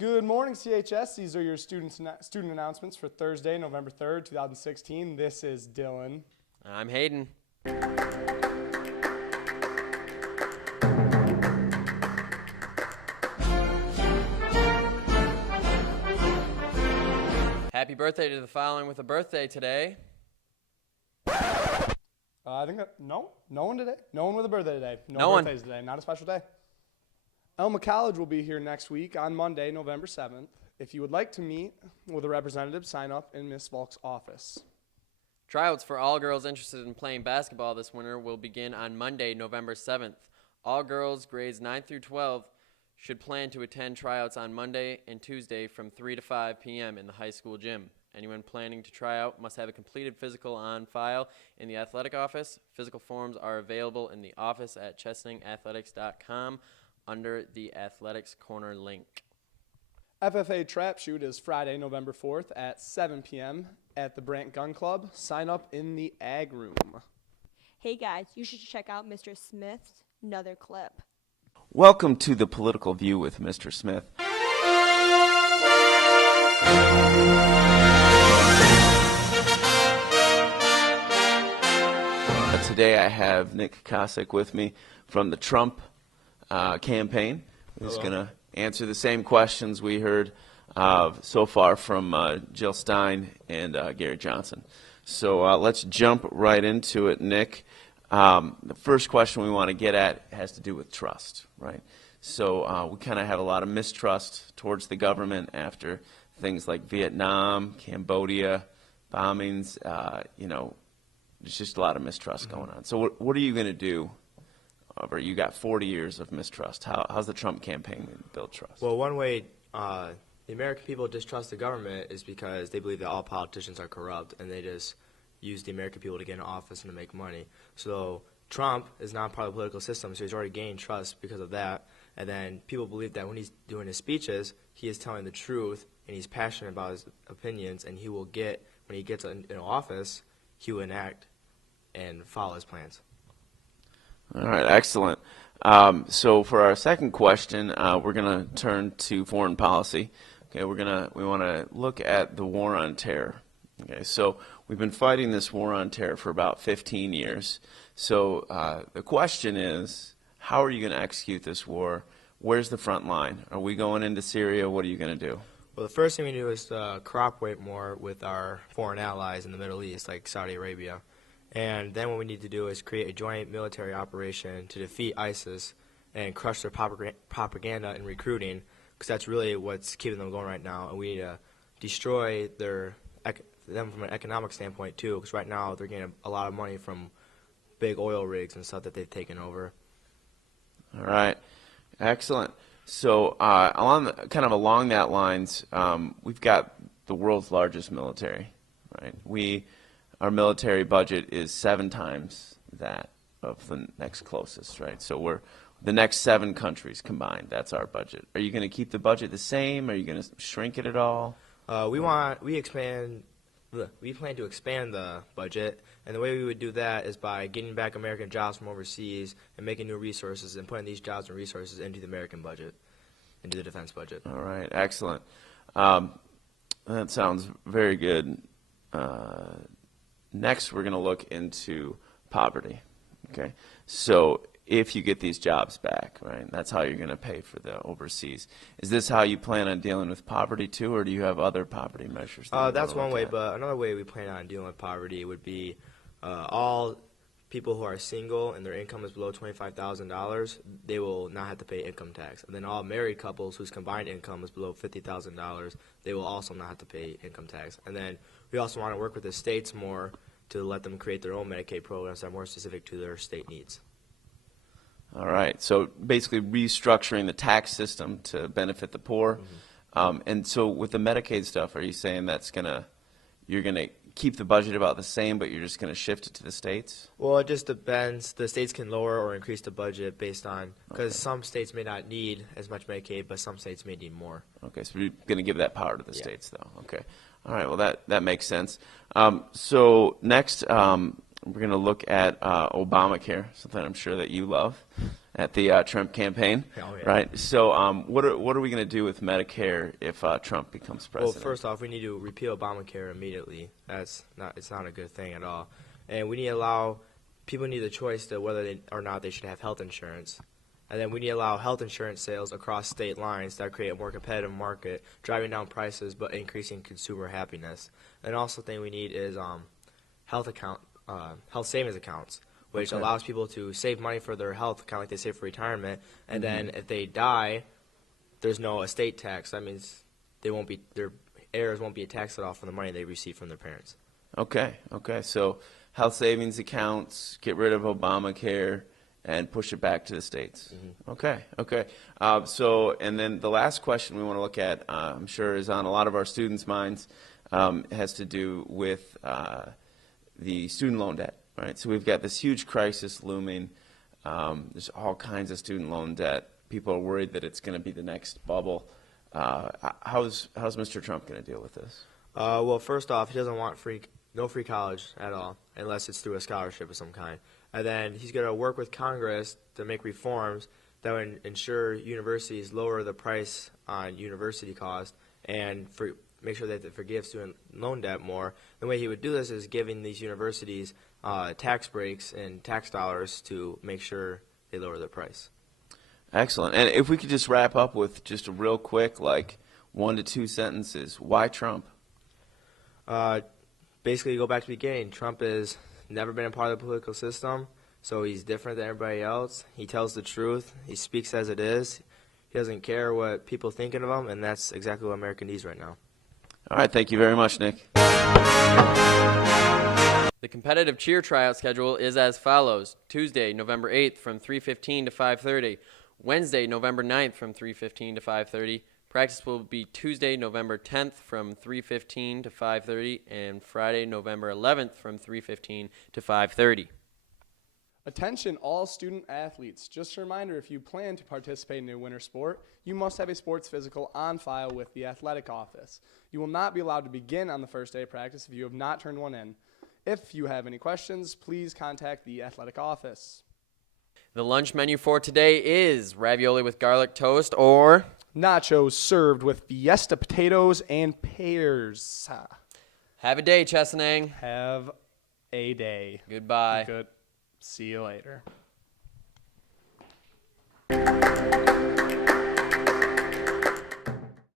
Good morning, CHS. These are your student announcements for Thursday, November 3rd, 2016. This is Dylan. I'm Hayden. Happy birthday to the following with a birthday today. I think that, no one today. No one with a birthday today. No one. Birthdays today. Not a special day. Elma College will be here next week on Monday, November 7th. If you would like to meet with a representative, sign up in Ms. Volk's office. Tryouts for all girls interested in playing basketball this winter will begin on Monday, November 7th. All girls grades 9 through 12 should plan to attend tryouts on Monday and Tuesday from 3 to 5 p.m. in the high school gym. Anyone planning to try out must have a completed physical on file in the athletic office. Physical forms are available in the office at chesaningathletics.com under the Athletics Corner link. FFA Trap Shoot is Friday, November 4th at 7 p.m. at the Brant Gun Club. Sign up in the Ag Room. Hey guys, you should check out Mr. Smith's another clip. Welcome to the Political View with Mr. Smith. Today I have Nick Kosick with me from the Trump campaign, who's going to answer the same questions we heard so far from Jill Stein and Gary Johnson. So let's jump right into it, Nick. The first question we want to get at has to do with trust, right? So we kind of have a lot of mistrust towards the government after things like Vietnam, Cambodia, bombings. There's just a lot of mistrust going on. So what are you going to do? You got 40 years of mistrust. How's the Trump campaign going to build trust? Well, one way the American people distrust the government is because they believe that all politicians are corrupt and they just use the American people to get in office and to make money. So Trump is not part of the political system, so he's already gained trust because of that. And then people believe that when he's doing his speeches, he is telling the truth and he's passionate about his opinions, and he will get, when he gets in office, he will enact and follow his plans. All right, excellent. So for our second question, we're going to turn to foreign policy. Okay, we want to look at the war on terror. Okay, so we've been fighting this war on terror for about 15 years. So the question is, how are you going to execute this war? Where's the front line? Are we going into Syria? What are you going to do? Well, the first thing we do is cooperate more with our foreign allies in the Middle East, like Saudi Arabia. And then what we need to do is create a joint military operation to defeat ISIS and crush their propaganda and recruiting, because that's really what's keeping them going right now. And we need to destroy them from an economic standpoint, too, because right now they're getting a lot of money from big oil rigs and stuff that they've taken over. All right. Excellent. So along that lines, we've got the world's largest military, right? Our military budget is 7 times that of the next closest, right? So we're the next 7 countries combined. That's our budget. Are you going to keep the budget the same? Are you going to shrink it at all? We plan to expand the budget, and the way we would do that is by getting back American jobs from overseas and making new resources and putting these jobs and resources into the American budget, into the defense budget. All right, excellent. That sounds very good. Next, we're going to look into poverty. Okay, so if you get these jobs back, right, that's how you're going to pay for the overseas. Is this how you plan on dealing with poverty too, or do you have other poverty measures? That's one way, but another way we plan on dealing with poverty would be all people who are single and their income is below $25,000, they will not have to pay income tax. And then all married couples whose combined income is below $50,000, they will also not have to pay income tax. And then we also want to work with the states more to let them create their own Medicaid programs that are more specific to their state needs. All right. So basically restructuring the tax system to benefit the poor. Mm-hmm. And so with the Medicaid stuff, are you saying you're going to keep the budget about the same, but you're just going to shift it to the states? Well, it just depends. The states can lower or increase the budget based on, because some states may not need as much Medicaid, but some states may need more. Okay, so we're going to give that power to the states, though. Okay. All right, well, that makes sense. So next, we're going to look at Obamacare, something I'm sure that you love, at the Trump campaign, Oh, yeah. right? So what are we going to do with Medicare if Trump becomes Well, president? first off, we need to repeal Obamacare immediately. It's not a good thing at all. And we need to allow people need the choice to whether or not they should have health insurance. And then we need to allow health insurance sales across state lines that create a more competitive market, driving down prices but increasing consumer happiness. And also, thing we need is health savings accounts, which Okay. allows people to save money for their health, kind of like they save for retirement. And then if they die, there's no estate tax. That means their heirs won't be taxed at all for the money they receive from their parents. Okay. So health savings accounts, get rid of Obamacare, and push it back to the states. Okay. So, and then the last question we want to look at, I'm sure is on a lot of our students' minds, has to do with the student loan debt, right? So we've got this huge crisis looming. There's all kinds of student loan debt. People are worried that it's going to be the next bubble. How's Mr. Trump going to deal with this? Well, first off, he doesn't want no free college at all, unless it's through a scholarship of some kind. And then he's going to work with Congress to make reforms that would ensure universities lower the price on university cost and make sure that they forgive student loan debt more. The way he would do this is giving these universities tax breaks and tax dollars to make sure they lower their price. Excellent. And if we could just wrap up with just a real quick, 1 to 2 sentences. Why Trump? Basically, go back to the beginning. Trump has never been a part of the political system, so he's different than everybody else. He tells the truth. He speaks as it is. He doesn't care what people are thinking of him, and that's exactly what America needs right now. All right. Thank you very much, Nick. The competitive cheer tryout schedule is as follows: Tuesday, November 8th from 3:15 to 5:30. Wednesday, November 9th from 3:15 to 5:30. Practice will be Tuesday, November 10th from 3:15 to 5:30, and Friday, November 11th from 3:15 to 5:30. Attention all student athletes. Just a reminder, if you plan to participate in a winter sport, you must have a sports physical on file with the athletic office. You will not be allowed to begin on the first day of practice if you have not turned one in. If you have any questions, please contact the athletic office. The lunch menu for today is ravioli with garlic toast or Nachos served with Fiesta potatoes and pears. have a day, Chesaning. Have a day. Goodbye. Good. See you later.